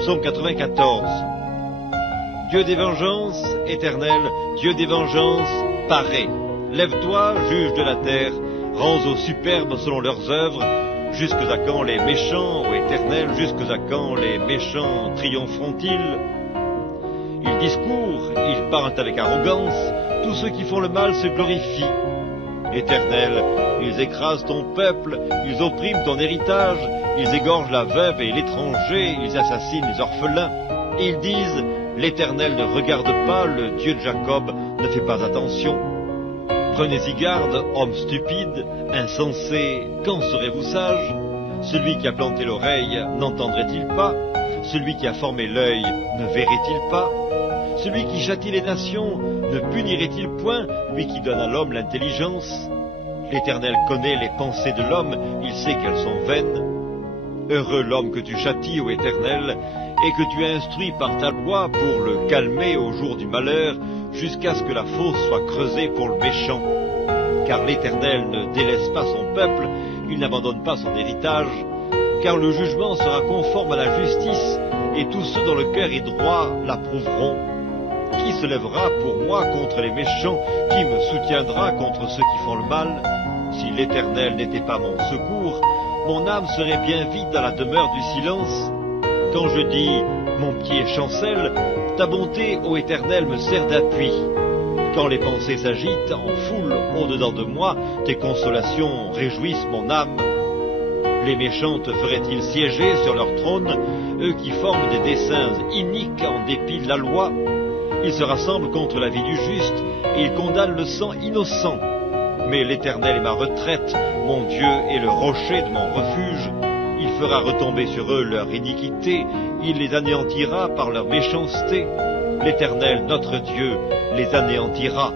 Psaume 94. Dieu des vengeances, Éternel, Dieu des vengeances, parais. Lève-toi, juge de la terre, rends aux superbes selon leurs œuvres. Jusque à quand les méchants, ô Éternel, jusque à quand les méchants triompheront-ils? Ils discourent, ils parlent avec arrogance, tous ceux qui font le mal se glorifient. Éternel, ils écrasent ton peuple, ils oppriment ton héritage, ils égorgent la veuve et l'étranger, ils assassinent les orphelins. Et ils disent, l'Éternel ne regarde pas, le Dieu de Jacob ne fait pas attention. Prenez-y garde, hommes stupides, insensés, quand serez-vous sages? Celui qui a planté l'oreille n'entendrait-il pas? Celui qui a formé l'œil ne verrait-il pas? Celui qui châtie les nations ne punirait-il point, lui qui donne à l'homme l'intelligence? L'Éternel connaît les pensées de l'homme, il sait qu'elles sont vaines. Heureux l'homme que tu châties, ô Éternel, et que tu instruis par ta loi pour le calmer au jour du malheur, jusqu'à ce que la fosse soit creusée pour le méchant. Car l'Éternel ne délaisse pas son peuple, il n'abandonne pas son héritage, car le jugement sera conforme à la justice, et tous ceux dont le cœur est droit l'approuveront. Qui se lèvera pour moi contre les méchants? Qui me soutiendra contre ceux qui font le mal? Si l'Éternel n'était pas mon secours, mon âme serait bien vide dans la demeure du silence. Quand je dis « mon pied chancelle », ta bonté, ô Éternel, me sert d'appui. Quand les pensées s'agitent en foule au-dedans de moi, tes consolations réjouissent mon âme. Les méchants te feraient-ils siéger sur leur trône, eux qui forment des desseins iniques en dépit de la loi? Ils se rassemblent contre la vie du juste, et ils condamnent le sang innocent. Mais l'Éternel est ma retraite, mon Dieu est le rocher de mon refuge. Il fera retomber sur eux leur iniquité, il les anéantira par leur méchanceté. L'Éternel, notre Dieu, les anéantira.